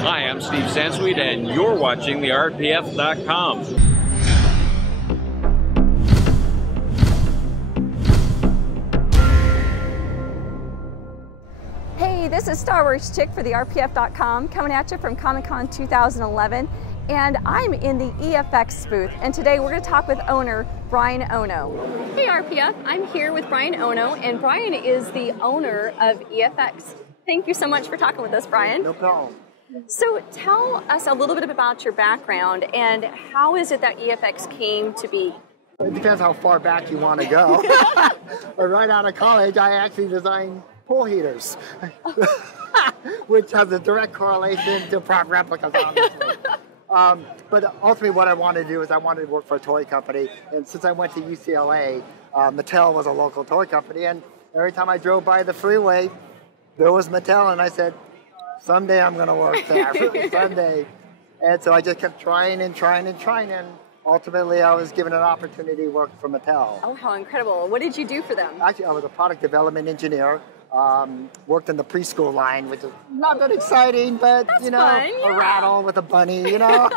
Hi, I'm Steve Sansweet, and you're watching the RPF.com. Hey, this is Star Wars Chick for the RPF.com, coming at you from Comic-Con 2011, and I'm in the EFX booth, and today we're going to talk with owner Bryan Ono. Hey RPF, I'm here with Bryan Ono, and Bryan is the owner of EFX. Thank you so much for talking with us, Bryan. No problem. So tell us a little bit about your background and how is it that EFX came to be? It depends how far back you want to go. But right out of college, I actually designed pool heaters, which has a direct correlation to prop replicas, obviously. But ultimately what I wanted to do is I wanted to work for a toy company. And since I went to UCLA, Mattel was a local toy company. And every time I drove by the freeway, there was Mattel. And I said, someday I'm going to work there, someday. And so I just kept trying and trying and trying. And ultimately, I was given an opportunity to work for Mattel. Oh, how incredible. What did you do for them? Actually, I was a product development engineer. Worked in the preschool line, which is not that exciting, but, That's you know, fun, yeah. A rattle with a bunny, you know.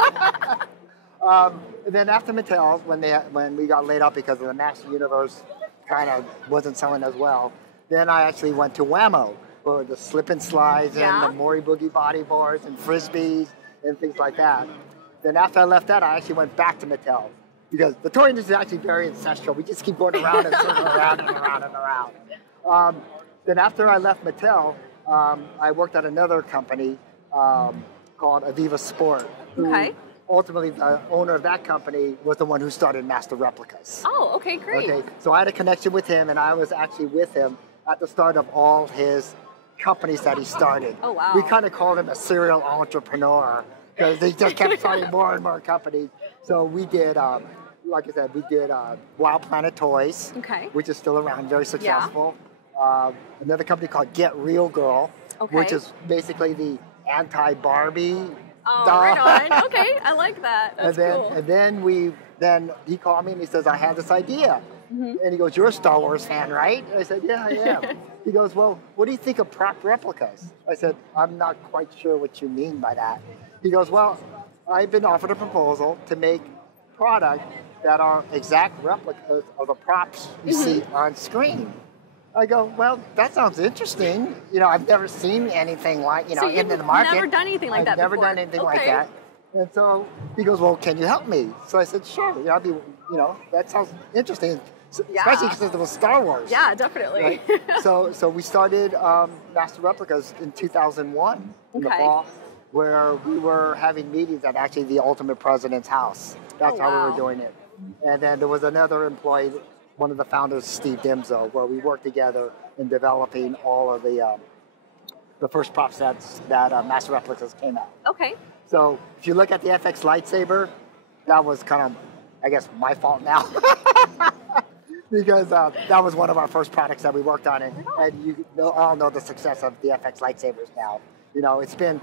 And then after Mattel, when we got laid off because of the Master Universe kind of wasn't selling as well, then I actually went to Whammo, for the slip and slides and the Mori Boogie bodyboards and frisbees and things like that. Then after I left that, I actually went back to Mattel because the toy industry is actually very ancestral. We just keep going around and circling around and around and around. Then after I left Mattel, I worked at another company called Aviva Sport. Okay. Ultimately, the owner of that company was the one who started Master Replicas. Oh, okay, great. Okay, so I had a connection with him, and I was actually with him at the start of all his companies that he started. Oh, wow. We kind of called him a serial entrepreneur because he just kept starting more and more companies. So we did, like I said, we did Wild Planet Toys, which is still around, very successful. Another company called Get Real Girl, which is basically the anti-Barbie doll. Right on. Okay, I like that. That's cool. And then he called me and he says, I have this idea. And he goes, you're a Star Wars fan, right? I said, yeah, I am. He goes, well, what do you think of prop replicas? I said, I'm not quite sure what you mean by that. He goes, well, I've been offered a proposal to make products that are exact replicas of the props you see on screen. I go, well, that sounds interesting. You know, I've never seen anything like, you know, in the market. Never done anything like that before. I've never done anything like that. And so he goes, well, can you help me? So I said, sure. You know, that sounds interesting. Especially because it was Star Wars. Yeah, definitely. Right? So we started Master Replicas in 2001 in the fall, where we were having meetings at actually the Ultimate President's house. That's how we were doing it. And then there was another employee, one of the founders, Steve Dimzo, where we worked together in developing all of the first prop sets that Master Replicas came out. Okay. So if you look at the FX lightsaber, that was kind of, I guess, my fault now. Because that was one of our first products that we worked on, and you all know the success of the FX lightsabers now. You know, it's been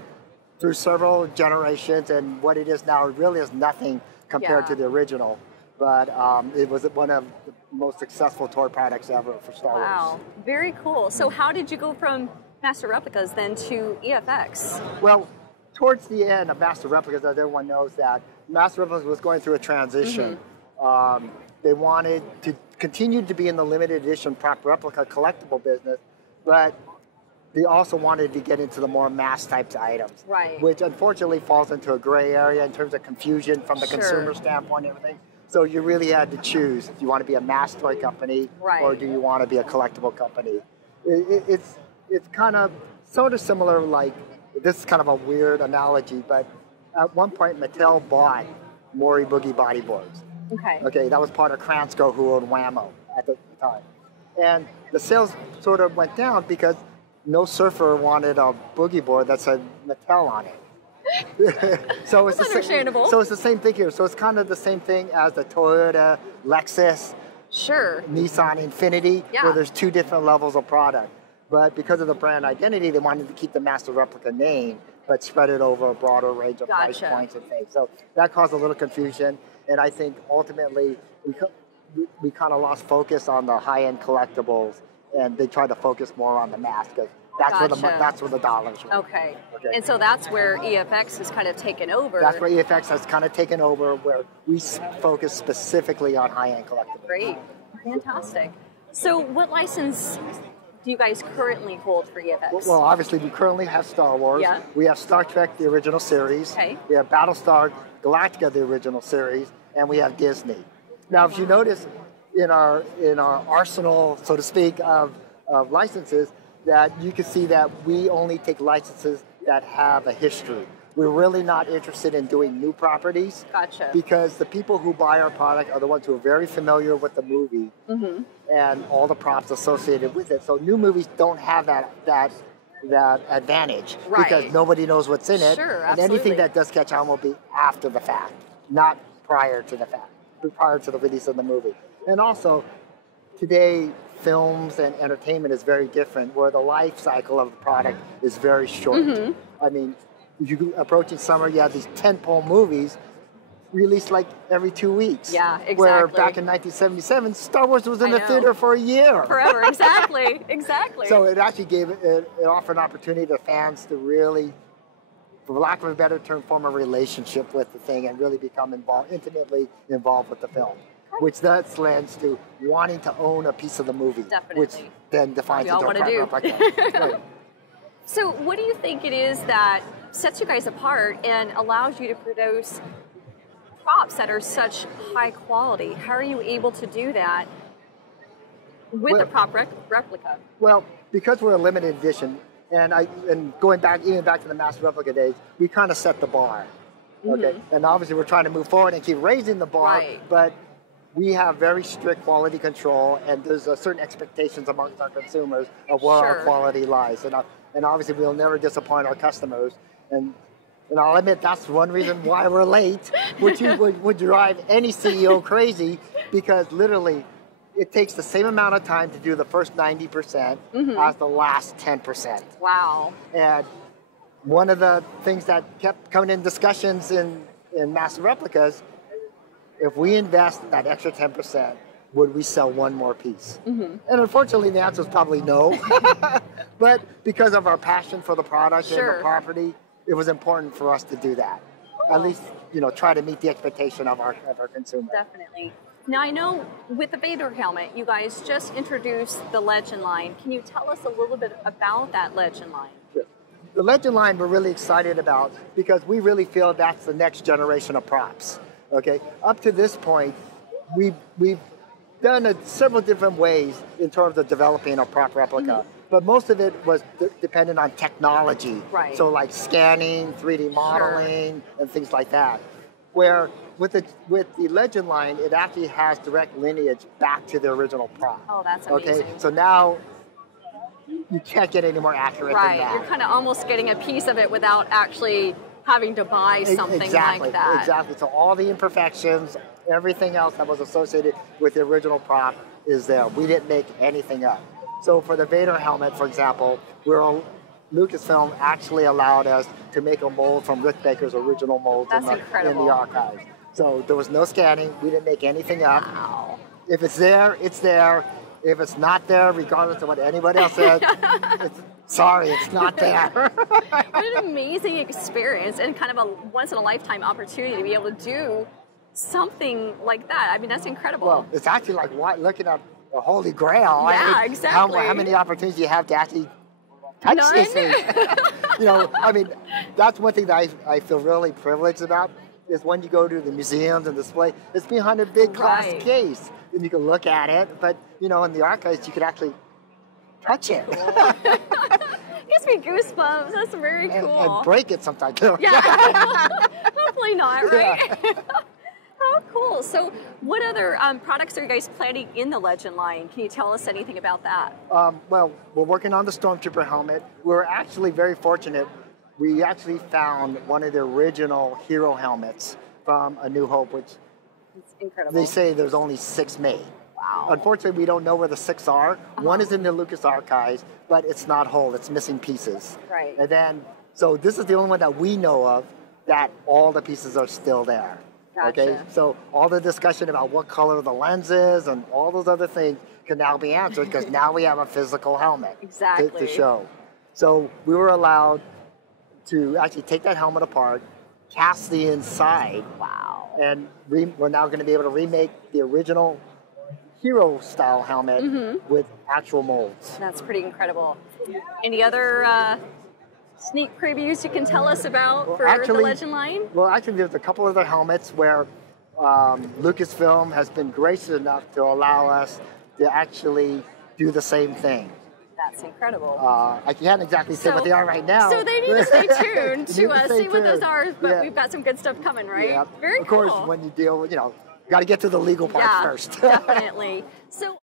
through several generations, and what it is now really is nothing compared to the original. But it was one of the most successful toy products ever for Star Wars. Wow, very cool. So how did you go from Master Replicas then to EFX? Well, towards the end of Master Replicas, as everyone knows that, Master Replicas was going through a transition. They wanted to continue to be in the limited edition prop replica collectible business, but they also wanted to get into the more mass types items, which unfortunately falls into a gray area in terms of confusion from the consumer standpoint and everything. So you really had to choose if you want to be a mass toy company or do you want to be a collectible company. It's kind of sort of similar, like, this is kind of a weird analogy, but at one point Mattel bought Mori Boogie bodyboards. Okay, that was part of Kransco, who owned Whammo at the time. And the sales sort of went down because no surfer wanted a boogie board that said Mattel on it. So it's understandable. So it's the same thing here. So it's kind of the same thing as the Toyota, Lexus, Nissan Infinity, where there's two different levels of product. But because of the brand identity, they wanted to keep the Master Replica name, but spread it over a broader range of price points and things. So that caused a little confusion. And I think ultimately we kind of lost focus on the high-end collectibles, and they tried to focus more on the mass because That's where the dollars went. Okay. And so that's where EFX has kind of taken over. That's where EFX has kind of taken over, where we focus specifically on high-end collectibles. Great. Fantastic. So what license do you guys currently hold for EFX? Well, obviously, we currently have Star Wars. Yeah. We have Star Trek, the original series. Okay. We have Battlestar Galactica, the original series. And we have Disney. Now, if you notice in our arsenal, so to speak, of licenses, that you can see that we only take licenses that have a history. We're really not interested in doing new properties. Gotcha. Because the people who buy our product are the ones who are very familiar with the movie and all the props associated with it. So new movies don't have that advantage because nobody knows what's in it. Sure, and absolutely. anything that does catch on will be after the fact, not prior to the fact, prior to the release of the movie. And also, today, films and entertainment is very different, where the life cycle of the product is very short. I mean, if you're approaching summer, you have these tentpole movies released like every 2 weeks. Yeah, exactly. Where back in 1977, Star Wars was in the theater for a year. Forever, exactly, exactly. So it actually it offered an opportunity to fans to really, for lack of a better term, form a relationship with the thing and really become intimately involved with the film. Which thus lends to wanting to own a piece of the movie. Definitely. Which then defines We all the Darth wanna do. Replica. Right. So what do you think it is that sets you guys apart and allows you to produce props that are such high quality? How are you able to do that with a prop replica? Well, because we're a limited edition, and going back even back to the Master Replica days, we kind of set the bar. Okay, and obviously we're trying to move forward and keep raising the bar, but we have very strict quality control, and there's a certain expectations amongst our consumers of where our quality lies, and obviously we'll never disappoint our customers. And I'll admit that's one reason why we're late, which would drive any CEO crazy, because literally it takes the same amount of time to do the first 90% as the last 10%. Wow. And one of the things that kept coming in discussions in Master Replicas, if we invest that extra 10%, would we sell one more piece? And unfortunately, the answer is probably no. But because of our passion for the product and the property, it was important for us to do that. At least, try to meet the expectation of our consumer. Definitely. Now, I know with the Vader helmet, you guys just introduced the Legend line. Can you tell us a little bit about that Legend line? Sure. The Legend line we're really excited about because we really feel that's the next generation of props. Okay, up to this point, we've done it several different ways in terms of developing a prop replica, but most of it was dependent on technology. Right. So like scanning, 3D modeling, and things like that. Where with the Legend line, it actually has direct lineage back to the original prop. Oh, that's amazing. Okay, so now you can't get any more accurate than that. You're kind of almost getting a piece of it without actually having to buy something like that. Exactly. So all the imperfections, everything else that was associated with the original prop is there. We didn't make anything up. So for the Vader helmet, for example, Lucasfilm actually allowed us to make a mold from Rick Baker's original mold in the archives. So there was no scanning. We didn't make anything up. Wow. If it's there, it's there. If it's not there, regardless of what anybody else said, sorry, it's not there. What an amazing experience and kind of a once-in-a-lifetime opportunity to be able to do something like that. I mean, that's incredible. Well, it's actually like looking at the Holy Grail. Yeah, exactly. How many opportunities do you have to actually touch these things? I mean, that's one thing that I feel really privileged about, is when you go to the museums and display, it's behind a big glass case. And you can look at it, but in the archives, you could actually touch it. Gives me goosebumps. That's very cool. And break it sometimes too. Yeah. Hopefully not, right? Yeah. How cool. So what other products are you guys planning in the Legend line? Can you tell us anything about that? Well, we're working on the Stormtrooper helmet. We're actually very fortunate. We actually found one of the original hero helmets from A New Hope, which it's incredible. They say there's only 6 made. Wow. Unfortunately, we don't know where the 6 are. One is in the Lucas archives, but it's not whole. It's missing pieces. Right. And then, so this is the only one that we know of that all the pieces are still there. Gotcha. Okay. So all the discussion about what color the lens is and all those other things can now be answered because now we have a physical helmet to show. So we were allowed to actually take that helmet apart, cast the inside. Wow. And we're now going to be able to remake the original hero style helmet with actual molds. That's pretty incredible. Any other sneak previews you can tell us about for the Legend line? Well, actually, there's a couple other helmets where Lucasfilm has been gracious enough to allow us to actually do the same thing. That's incredible. I can't exactly say what they are right now. So they need to stay tuned to see what those are, but we've got some good stuff coming, right? Yeah. Very cool. Of course, cool. when you deal with, you got to get to the legal part first. Definitely. So